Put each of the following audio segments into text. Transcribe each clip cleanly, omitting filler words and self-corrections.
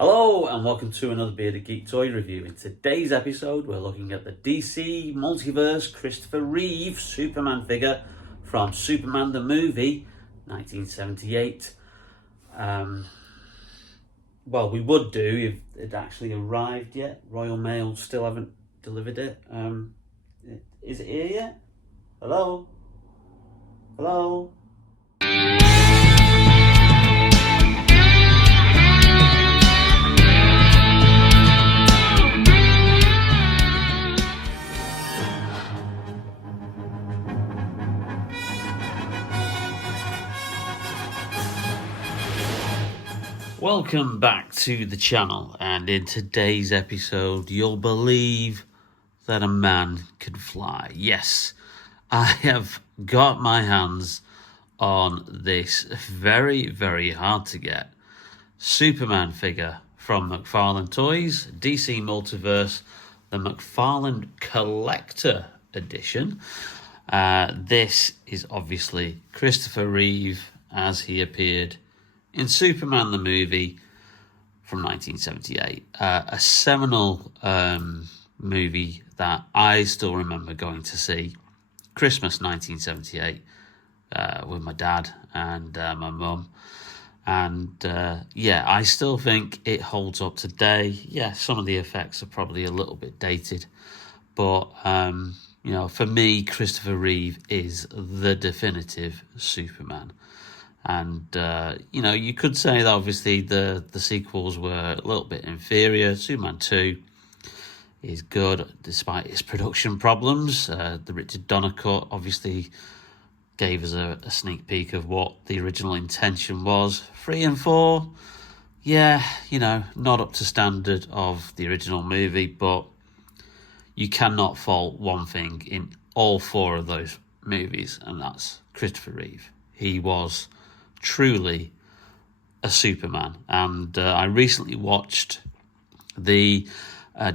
Hello and welcome to another Bearded Geek Toy review. In today's episode we're looking at the DC Multiverse Christopher Reeve Superman figure from Superman the movie 1978. Well, we would do if it actually arrived yet. Royal Mail still haven't delivered it. Is it here yet? Hello? Hello? Welcome back to the channel, and in today's episode you'll believe that a man can fly. Yes, I have got my hands on this very, very hard to get Superman figure from McFarlane Toys, DC Multiverse, the McFarlane Collector Edition. This is obviously Christopher Reeve as he appeared in Superman the movie from 1978, a seminal movie that I still remember going to see Christmas 1978 with my dad and my mum. And yeah, I still think it holds up today. Yeah, some of the effects are probably a little bit dated, but you know, for me, Christopher Reeve is the definitive Superman. And you know, you could say that obviously the sequels were a little bit inferior. Superman 2 is good despite its production problems. The Richard Donner cut obviously gave us a sneak peek of what the original intention was. 3 and 4, yeah, you know, not up to standard of the original movie, but you cannot fault one thing in all 4 of those movies, and that's Christopher Reeve. He was truly a Superman. And I recently watched the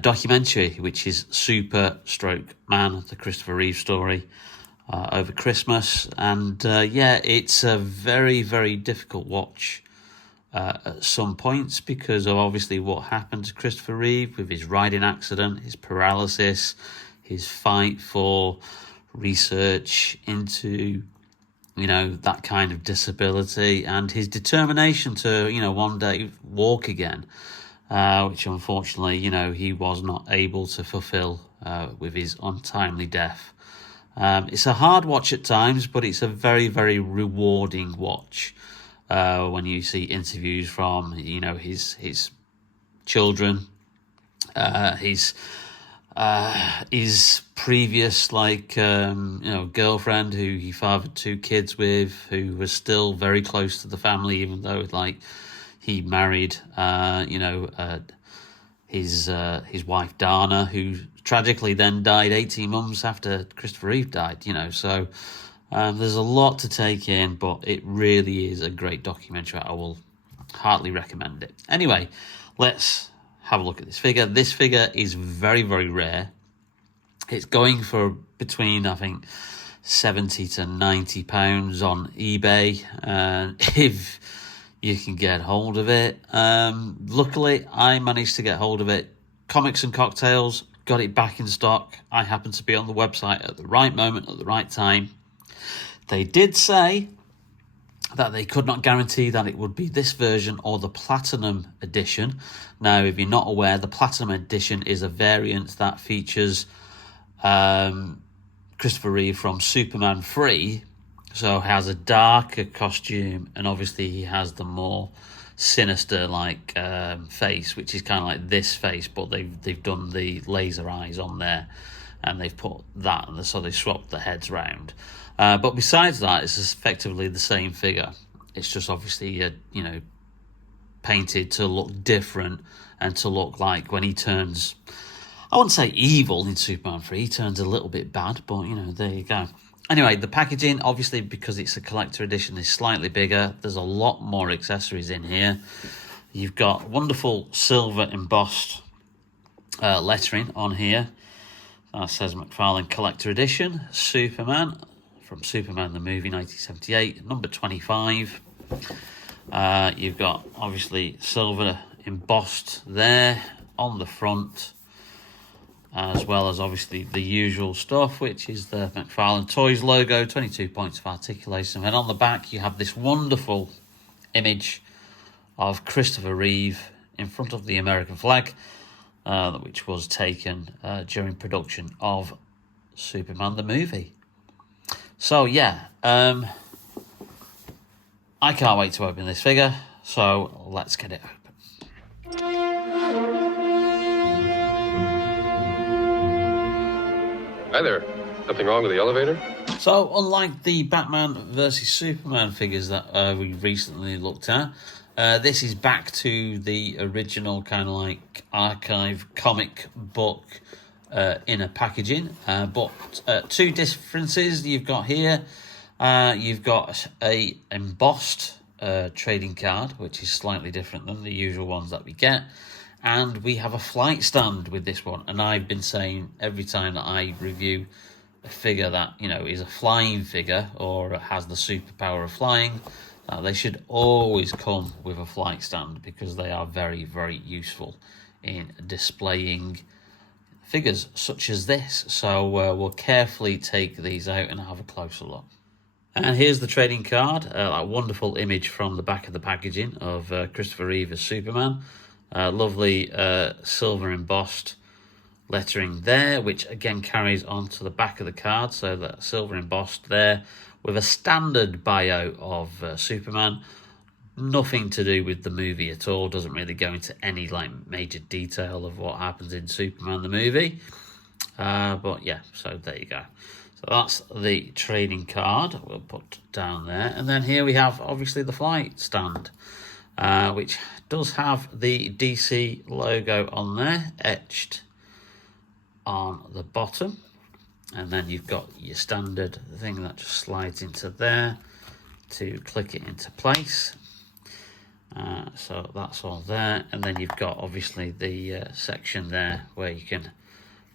documentary, which is Super Stroke Man, the Christopher Reeve story, over Christmas. And yeah, it's a very, very difficult watch at some points because of obviously what happened to Christopher Reeve with his riding accident, his paralysis, his fight for research into, you know, that kind of disability, and his determination to, you know, one day walk again, which unfortunately, you know, he was not able to fulfill with his untimely death. It's a hard watch at times, but it's a very, very rewarding watch when you see interviews from, you know, his children, his previous, like, you know, girlfriend who he fathered 2 kids with, who was still very close to the family, even though, like, he married, you know, his wife Dana, who tragically then died 18 months after Christopher Reeve died, you know. So there's a lot to take in, but it really is a great documentary. I will heartily recommend it. Anyway, let's have a look at this figure. This figure is very, very rare. It's going for between, I think, 70 to 90 pounds on eBay, if you can get hold of it. Luckily, I managed to get hold of it. Comics and Cocktails got it back in stock. I happened to be on the website at the right moment, at the right time. They did say that they could not guarantee that it would be this version or the Platinum Edition. Now, if you're not aware, the Platinum Edition is a variant that features Christopher Reeve from Superman 3, so has a darker costume, and obviously he has the more sinister, like, face, which is kind of like this face, but they've done the laser eyes on there, and they've put that, and so they swapped the heads round. But besides that, it's effectively the same figure. It's just obviously, you know, painted to look different and to look like when he turns, I wouldn't say evil in Superman 3, he turns a little bit bad, but, you know, there you go. Anyway, the packaging, obviously, because it's a collector edition, is slightly bigger. There's a lot more accessories in here. You've got wonderful silver embossed lettering on here. That says McFarlane Collector Edition, Superman, from Superman the movie 1978, number 25. You've got obviously silver embossed there on the front, as well as obviously the usual stuff, which is the McFarlane Toys logo, 22 points of articulation. And on the back, you have this wonderful image of Christopher Reeve in front of the American flag, which was taken during production of Superman the movie. So yeah, I can't wait to open this figure, so let's get it open. Hi there. Nothing wrong with the elevator? So, unlike the Batman versus Superman figures that we recently looked at, this is back to the original kind of like archive comic book inner packaging. But two differences you've got here. You've got a embossed trading card, which is slightly different than the usual ones that we get. And we have a flight stand with this one. And I've been saying every time that I review a figure that, you know, is a flying figure or has the superpower of flying, they should always come with a flight stand, because they are very, very useful in displaying figures such as this. So we'll carefully take these out and have a closer look. And here's the trading card, that wonderful image from the back of the packaging of Christopher Reeve as Superman. Lovely silver embossed lettering there, which again carries on to the back of the card. So that silver embossed there with a standard bio of Superman. Nothing to do with the movie at all. Doesn't really go into any like major detail of what happens in Superman the movie. But yeah, so there you go. So that's the trading card we'll put down there. And then here we have obviously the flight stand, which does have the DC logo on there, etched on the bottom. And then you've got your standard thing that just slides into there to click it into place. So that's all there. And then you've got obviously the section there where you can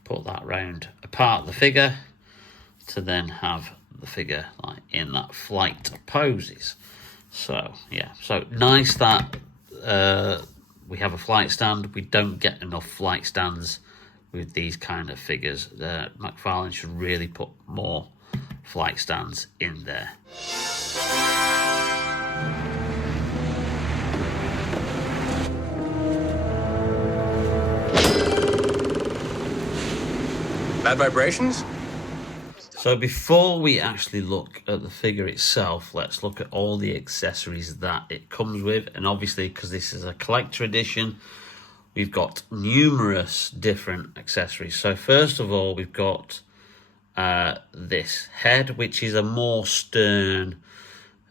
put that round apart the figure to then have the figure like in that flight poses. So yeah, so nice that we have a flight stand. We don't get enough flight stands with these kind of figures. McFarlane should really put more flight stands in there. Bad vibrations? So before we actually look at the figure itself, let's look at all the accessories that it comes with. And obviously, because this is a collector edition, we've got numerous different accessories. So first of all, we've got this head, which is a more stern,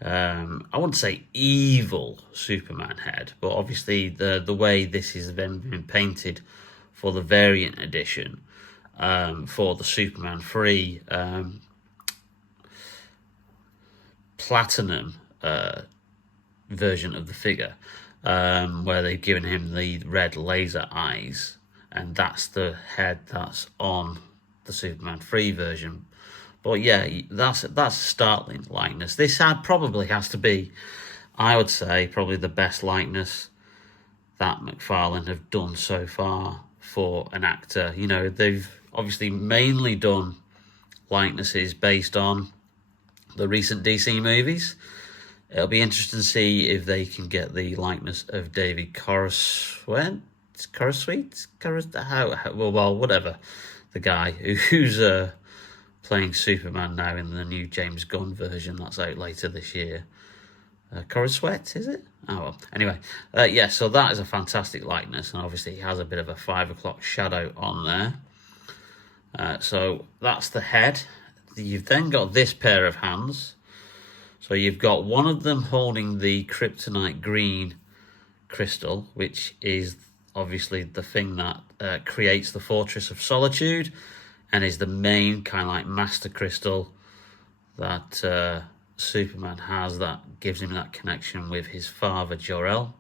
I wouldn't say evil Superman head, but obviously the way this has then been painted for the variant edition, for the Superman 3 Platinum version of the figure, where they've given him the red laser eyes, and that's the head that's on the Superman 3 version. But yeah, that's a startling likeness. This probably has to be, I would say, probably the best likeness that McFarlane have done so far for an actor. You know, they've obviously mainly done likenesses based on the recent DC movies. It'll be interesting to see if they can get the likeness of David Coruscant, whatever, the guy who's playing Superman now in the new James Gunn version that's out later this year. Coruscant, is it? Oh well. Anyway, yeah. So that is a fantastic likeness, and obviously he has a bit of a 5 o'clock shadow on there. So that's the head. You've then got this pair of hands. So you've got one of them holding the kryptonite green crystal, which is obviously the thing that creates the Fortress of Solitude, and is the main kind of like master crystal that Superman has, that gives him that connection with his father Jor-El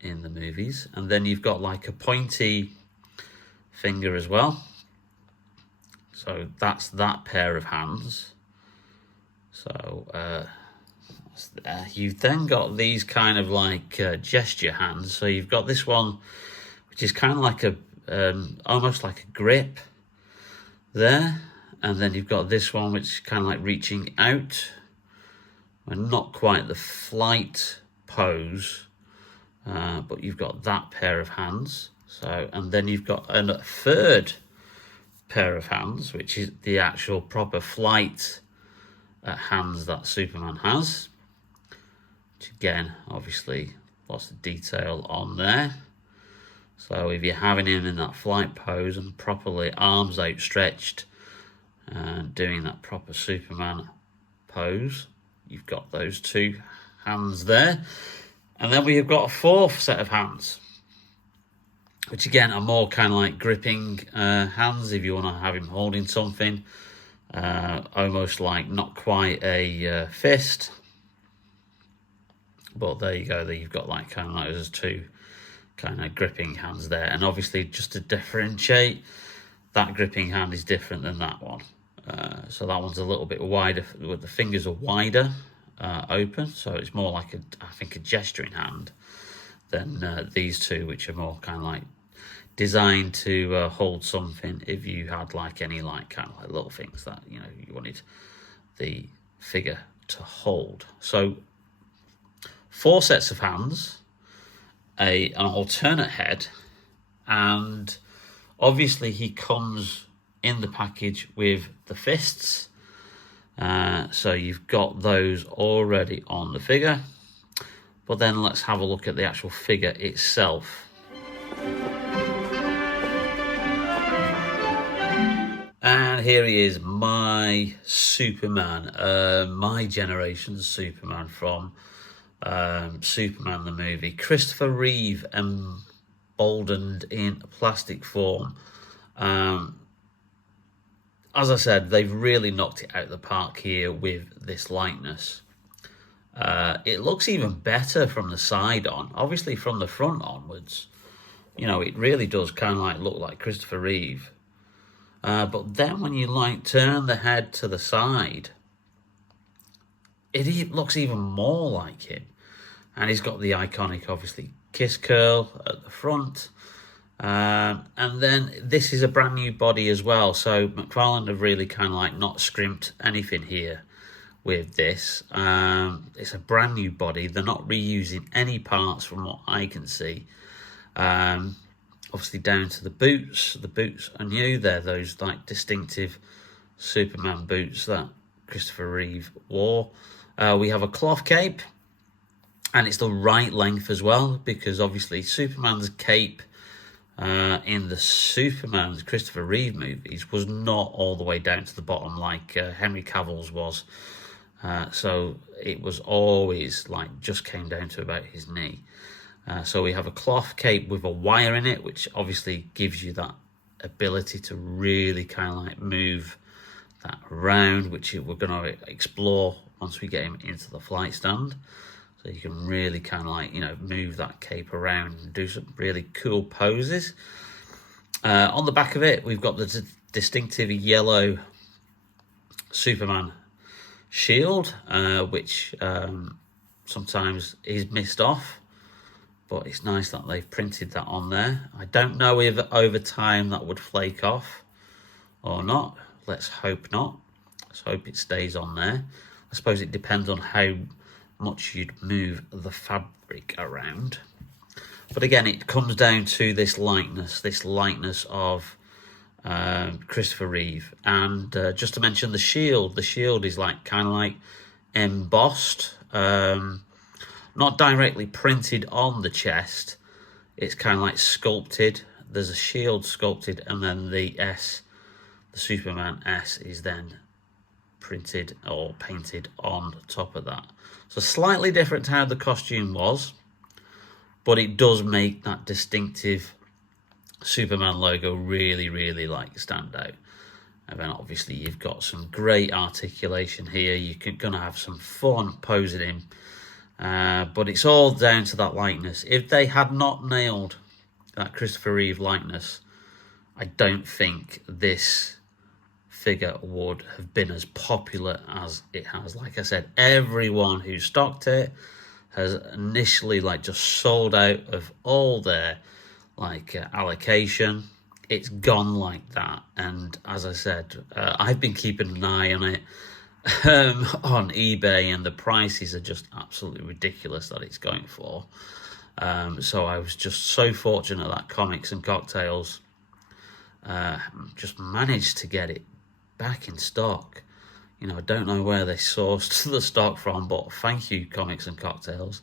in the movies. And then you've got like a pointy finger as well. So that's that pair of hands. So hands there. You've then got these kind of like gesture hands. So you've got this one, which is kind of like a almost like a grip there, and then you've got this one which is kind of like reaching out, and not quite the flight pose, but you've got that pair of hands. So, and then you've got a third pair of hands, which is the actual proper flight hands that Superman has, which again, obviously lots of detail on there. So if you're having him in that flight pose and properly arms outstretched and doing that proper Superman pose, you've got those two hands there. And then we've got a fourth set of hands, which again are more kind of like gripping hands if you want to have him holding something, almost like not quite a fist. But there you go, there you've got like kind of like those two kind of gripping hands there. And obviously, just to differentiate, that gripping hand is different than that one. So that one's a little bit wider, the fingers are wider open, so it's more like I think a gesturing hand than these two, which are more kind of like designed to hold something if you had like any like kind of like little things that you wanted the figure to hold. So 4 sets of hands, an alternate head, and obviously he comes in the package with the fists, so you've got those already on the figure. But then let's have a look at the actual figure itself. And here he is, my Superman, my generation's Superman from Superman the movie. Christopher Reeve, emboldened in plastic form. As I said, they've really knocked it out of the park here with this likeness. It looks even better from the side on. Obviously from the front onwards, it really does kind of like look like Christopher Reeve. But then when you like turn the head to the side, it looks even more like him. And he's got the iconic, obviously, kiss curl at the front. And then this is a brand new body as well. So McFarlane have really kind of like not scrimped anything here with this. It's a brand new body. They're not reusing any parts from what I can see. Obviously down to the boots. The boots are new. They're those like distinctive Superman boots that Christopher Reeve wore. We have a cloth cape, and it's the right length as well, because obviously Superman's cape in the Christopher Reeve movies was not all the way down to the bottom like Henry Cavill's was. So it was always like just came down to about his knee. So we have a cloth cape with a wire in it, which obviously gives you that ability to really kind of like move that around, which we're going to explore once we get him into the flight stand. So you can really kind of like, move that cape around and do some really cool poses. On the back of it, we've got the distinctive yellow Superman shield, which sometimes is missed off. But it's nice that they've printed that on there. I don't know if over time that would flake off or not. Let's hope not. Let's hope it stays on there. I suppose it depends on how much you'd move the fabric around. But again, it comes down to this likeness of Christopher Reeve. And just to mention the shield is like kind of like embossed. Not directly printed on the chest. It's kind of like sculpted. There's a shield sculpted, and then the S, the Superman S, is then printed or painted on top of that. So slightly different to how the costume was, but it does make that distinctive Superman logo really, really like stand out. And then obviously you've got some great articulation here. You're going to have some fun posing him. But it's all down to that likeness. If they had not nailed that Christopher Reeve likeness, I don't think this figure would have been as popular as it has. Like I said, everyone who stocked it has initially like just sold out of all their like allocation. It's gone like that, and as I said, I've been keeping an eye on it on eBay, and the prices are just absolutely ridiculous that it's going for. So I was just so fortunate that Comics and Cocktails just managed to get it back in stock. You know, I don't know where they sourced the stock from, but thank you, Comics and Cocktails.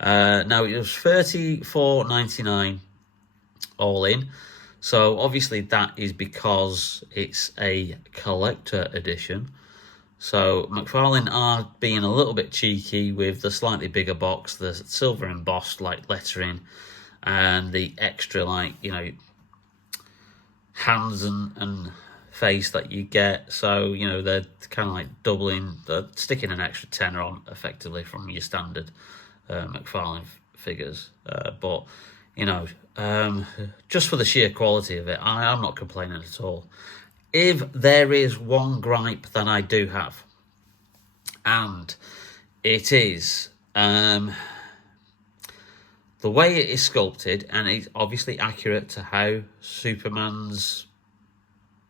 Now, it was $34.99 all in. So obviously that is because it's a collector edition. So McFarlane are being a little bit cheeky with the slightly bigger box, the silver embossed like lettering, and the extra like, you know, hands and face that you get. So, you know, they're kind of like sticking an extra tenner on effectively from your standard McFarlane figures. But, you know, just for the sheer quality of it, I'm not complaining at all. If there is one gripe that I do have, and it is the way it is sculpted, and it's obviously accurate to how Superman's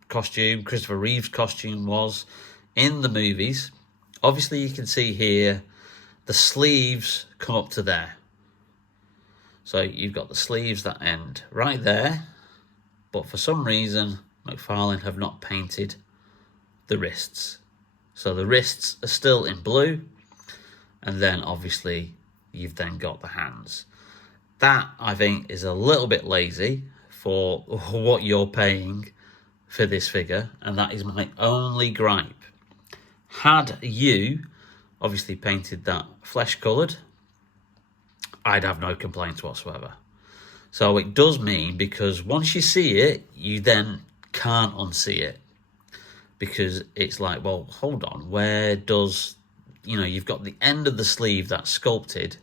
costume, Christopher Reeve's costume, was in the movies. Obviously, you can see here the sleeves come up to there. So you've got the sleeves that end right there, but for some reason, McFarlane have not painted the wrists. So the wrists are still in blue, and then obviously you've then got the hands. That, I think, is a little bit lazy for what you're paying for this figure, and that is my only gripe. Had you obviously painted that flesh coloured, I'd have no complaints whatsoever. So it does mean, because once you see it, you then can't unsee it, because it's like, well, hold on, where does, you know, you've got the end of the sleeve that's sculpted,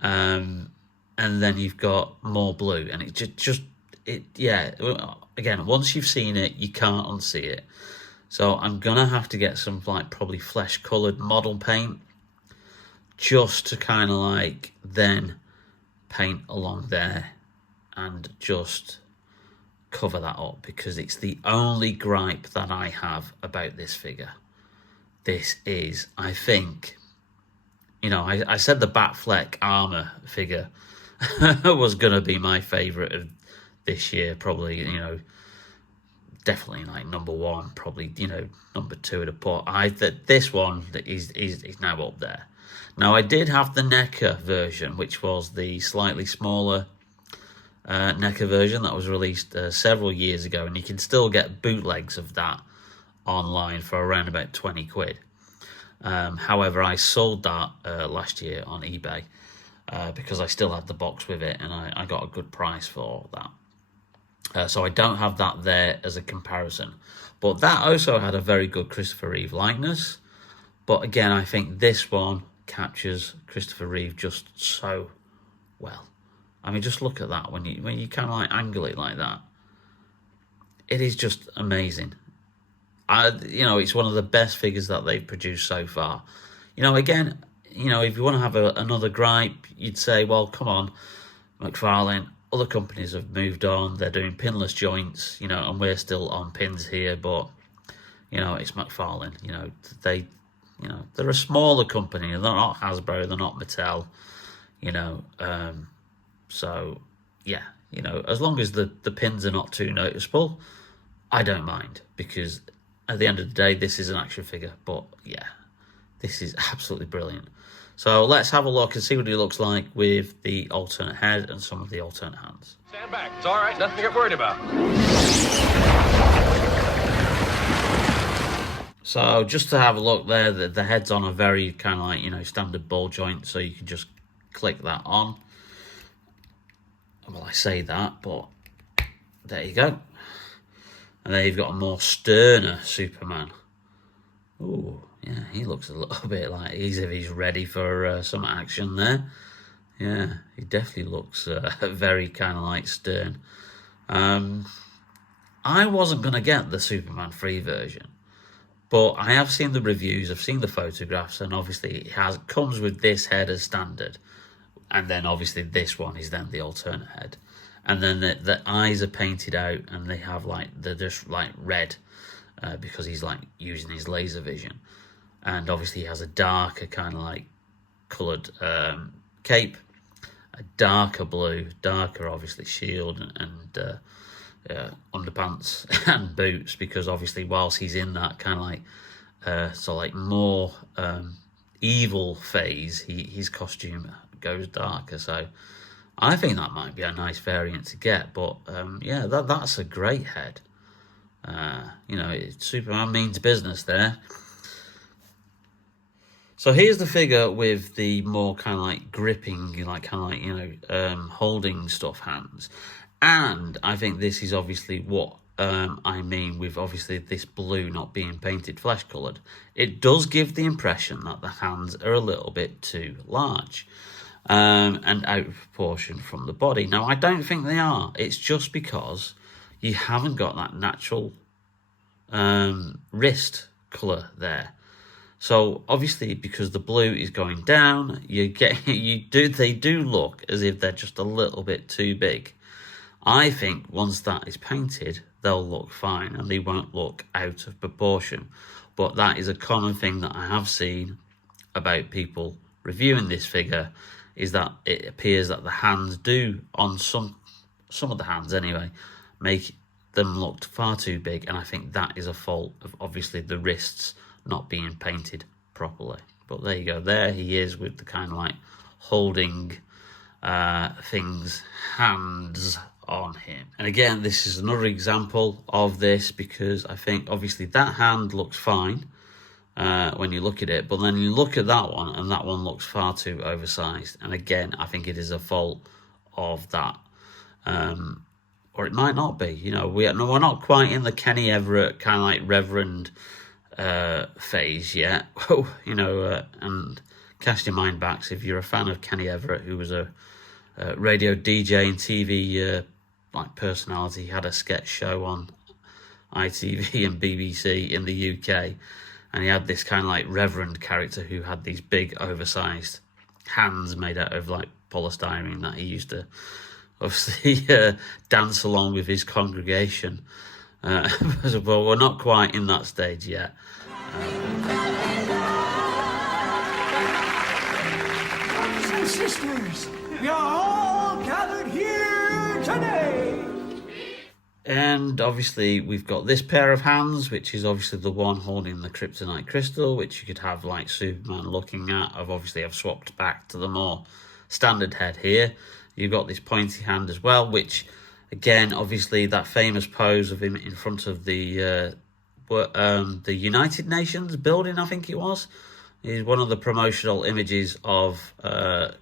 and then you've got more blue, and again, once you've seen it, you can't unsee it. So I'm gonna have to get some like probably flesh colored model paint, just to kind of like then paint along there and just cover that up, because it's the only gripe that I have about this figure. This is, I think, you know, I said the Batfleck armor figure was going to be my favorite of this year, probably, you know, definitely like number one, probably, you know, number two at a port. This one is now up there. Now, I did have the NECA version, which was the slightly smaller NECA version that was released several years ago, and you can still get bootlegs of that online for around about 20 quid. However, I sold that last year on eBay because I still had the box with it, and I got a good price for that. So I don't have that there as a comparison. But that also had a very good Christopher Reeve likeness. But again, I think this one captures Christopher Reeve just so well. I mean, just look at that when you kind of like angle it like that. It is just amazing. You know, it's one of the best figures that they've produced so far. You know, again, you know, if you want to have another gripe, you'd say, well, come on, McFarlane, other companies have moved on. They're doing pinless joints, you know, and we're still on pins here. But, you know, it's McFarlane. You know, they're a smaller company. They're not Hasbro. They're not Mattel. You know, so yeah, you know, as long as the pins are not too noticeable, I don't mind, because at the end of the day, this is an action figure. But yeah, this is absolutely brilliant. So let's have a look and see what he looks like with the alternate head and some of the alternate hands. Stand back. It's all right. Nothing to get worried about. So just to have a look there, the head's on a very kind of like, you know, standard ball joint, so you can just click that on. Well, I say that, but there you go. And then you've got a more sterner Superman. Ooh, yeah, he looks a little bit like he's ready for some action there. Yeah, he definitely looks very kind of like stern. I I wasn't going to get the Superman free version, but I have seen the reviews, I've seen the photographs, and obviously it comes with this head as standard, and then obviously this one is then the alternate head, and then the eyes are painted out, and they're just like red, because he's like using his laser vision, and obviously he has a darker kind of like coloured cape, a darker blue, darker obviously shield and underpants and boots, because obviously whilst he's in that kind of like more evil phase, his costume goes darker. So I think that might be a nice variant to get. But that's a great head. Superman means business there. So here's the figure with the more kind of like gripping, like kind of like, holding stuff hands. And I think this is obviously what I mean with obviously this blue not being painted flesh coloured. It does give the impression that the hands are a little bit too large and out of proportion from the body. Now, I don't think they are. It's just because you haven't got that natural wrist colour there. So obviously, because the blue is going down, they do look as if they're just a little bit too big. I think once that is painted, they'll look fine and they won't look out of proportion. But that is a common thing that I have seen about people reviewing this figure, is that it appears that the hands do, on some of the hands anyway, make them look far too big. And I think that is a fault of obviously the wrists not being painted properly. But there you go. There he is with the kind of like holding things hands on him. And again, this is another example of this, because I think obviously that hand looks fine when you look at it, but then you look at that one and that one looks far too oversized. And again, I think it is a fault of that, or it might not be. We're not quite in the Kenny Everett kind of like Reverend phase yet. And cast your mind back, so if you're a fan of Kenny Everett, who was a radio DJ and TV like personality, he had a sketch show on ITV and BBC in the UK, and he had this kind of like Reverend character who had these big oversized hands made out of like polystyrene that he used to obviously dance along with his congregation. But we're not quite in that stage yet. Brothers and sisters, we are all gathered here today. And obviously we've got this pair of hands, which is obviously the one holding the kryptonite crystal, which you could have like Superman looking at. I've swapped back to the more standard head here. You've got this pointy hand as well, which again, obviously that famous pose of him in front of the United Nations building, I think it was, is one of the promotional images of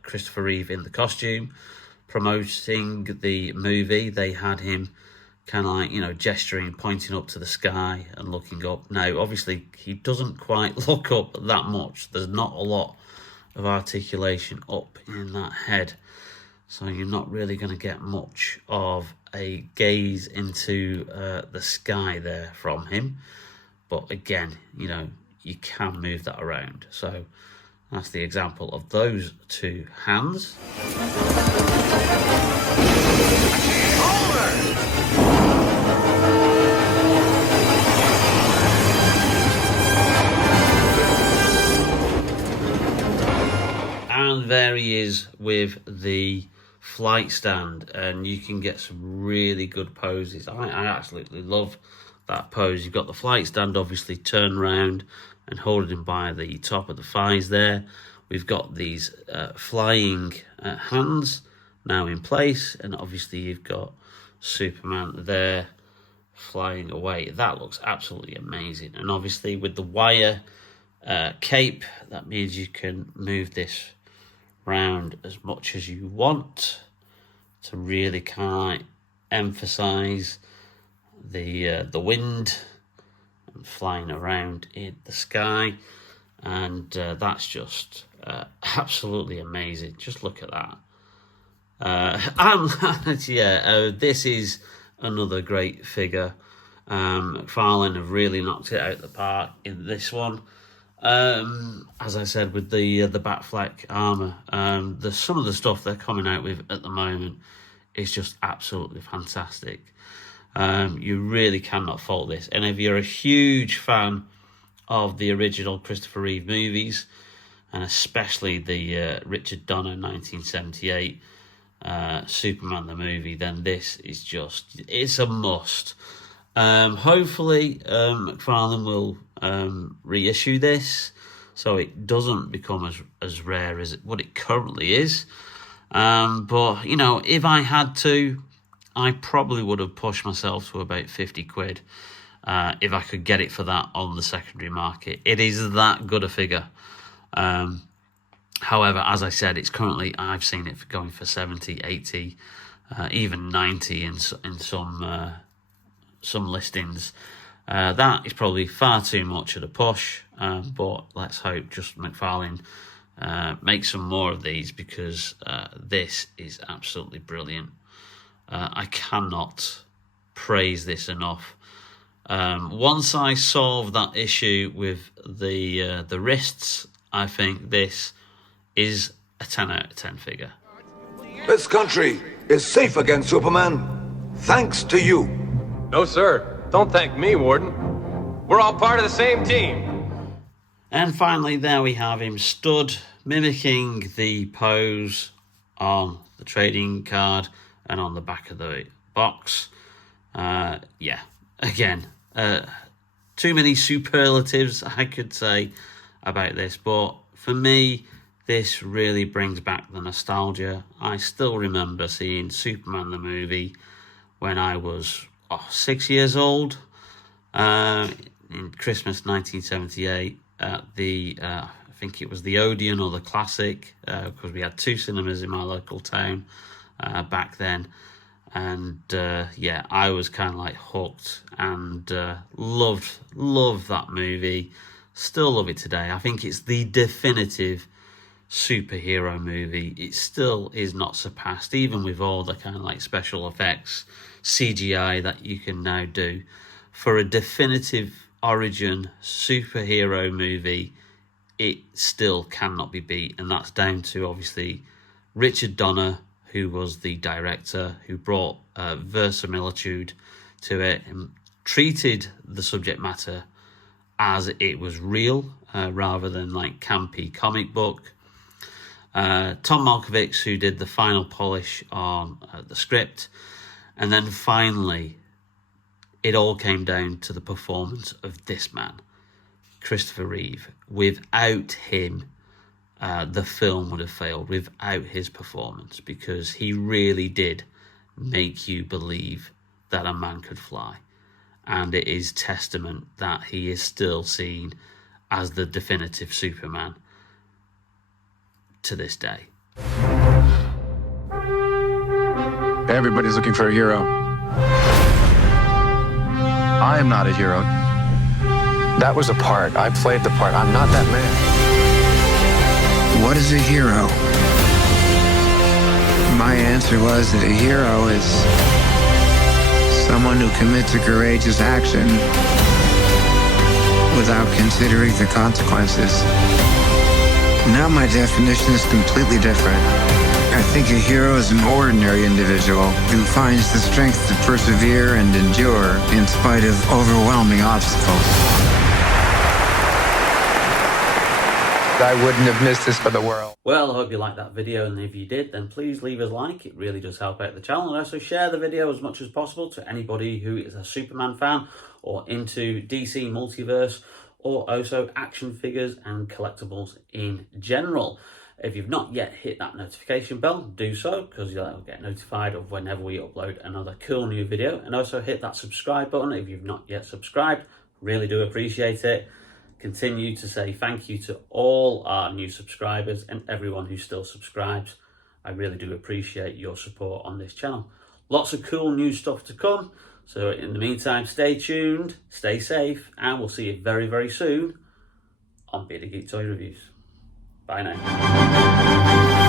Christopher Reeve in the costume, promoting the movie. They had him kind of like, gesturing, pointing up to the sky and looking up. Now, obviously, he doesn't quite look up that much. There's not a lot of articulation up in that head. So you're not really going to get much of a gaze into the sky there from him. But again, you can move that around. So that's the example of those two hands. And there he is with the flight stand, and you can get some really good poses. I absolutely love that pose. You've got the flight stand obviously turned round and holding him by the top of the thighs there. We've got these flying hands now in place, and obviously you've got Superman there flying away. That looks absolutely amazing. And obviously with the wire cape, that means you can move this round as much as you want to really kind of like emphasize the wind and flying around in the sky. And that's just absolutely amazing. Just look at that. This is another great figure McFarlane have really knocked it out of the park in this one. As I said, with the Batfleck armour, some of the stuff they're coming out with at the moment is just absolutely fantastic. You really cannot fault this. And if you're a huge fan of the original Christopher Reeve movies, and especially the Richard Donner 1978 Superman the movie, then this is it's a must. Hopefully McFarlane will reissue this so it doesn't become as rare as what it currently is. But, you know, if I had to, I probably would have pushed myself to about 50 quid if I could get it for that on the secondary market. It is that good a figure. However, as I said, it's currently, I've seen it going for 70, 80, even 90 in some listings. That is probably far too much at a push, but let's hope just McFarlane makes some more of these, because this is absolutely brilliant. I cannot praise this enough. Once I solve that issue with the wrists, I think this is a 10 out of 10 figure. This country is safe against Superman, thanks to you. No, sir. Don't thank me, Warden. We're all part of the same team. And finally, there we have him stood, mimicking the pose on the trading card and on the back of the box. Yeah, again, too many superlatives I could say about this, but for me, this really brings back the nostalgia. I still remember seeing Superman the movie when I was 6 years old, in Christmas 1978 at the, I think it was the Odeon or the Classic, because we had two cinemas in my local town back then. And yeah, I was kind of like hooked and loved that movie. Still love it today. I think it's the definitive superhero movie. It still is not surpassed, even with all the kind of like special effects, CGI that you can now do. For a definitive origin superhero movie, it still cannot be beat, and that's down to obviously Richard Donner, who was the director, who brought verisimilitude to it and treated the subject matter as it was real, rather than like campy comic book. Tom Malkovich, who did the final polish on the script. And then finally, it all came down to the performance of this man, Christopher Reeve. Without him, the film would have failed, without his performance, because he really did make you believe that a man could fly. And it is testament that he is still seen as the definitive Superman to this day. Everybody's looking for a hero. I am not a hero. That was a part. I played the part. I'm not that man. What is a hero? My answer was that a hero is someone who commits a courageous action without considering the consequences. Now my definition is completely different. I think a hero is an ordinary individual who finds the strength to persevere and endure in spite of overwhelming obstacles. I wouldn't have missed this for the world. Well, I hope you liked that video, and if you did, then please leave us a like. It really does help out the channel. And also share the video as much as possible to anybody who is a Superman fan or into DC Multiverse, or also action figures and collectibles in general. If you've not yet hit that notification bell, do so, because you'll get notified of whenever we upload another cool new video. And also hit that subscribe button if you've not yet subscribed. Really do appreciate it. Continue to say thank you to all our new subscribers and everyone who still subscribes. I really do appreciate your support on this channel. Lots of cool new stuff to come. So in the meantime, stay tuned, stay safe, and we'll see you very, very soon on Bearded Geek Toy Reviews. Bye now.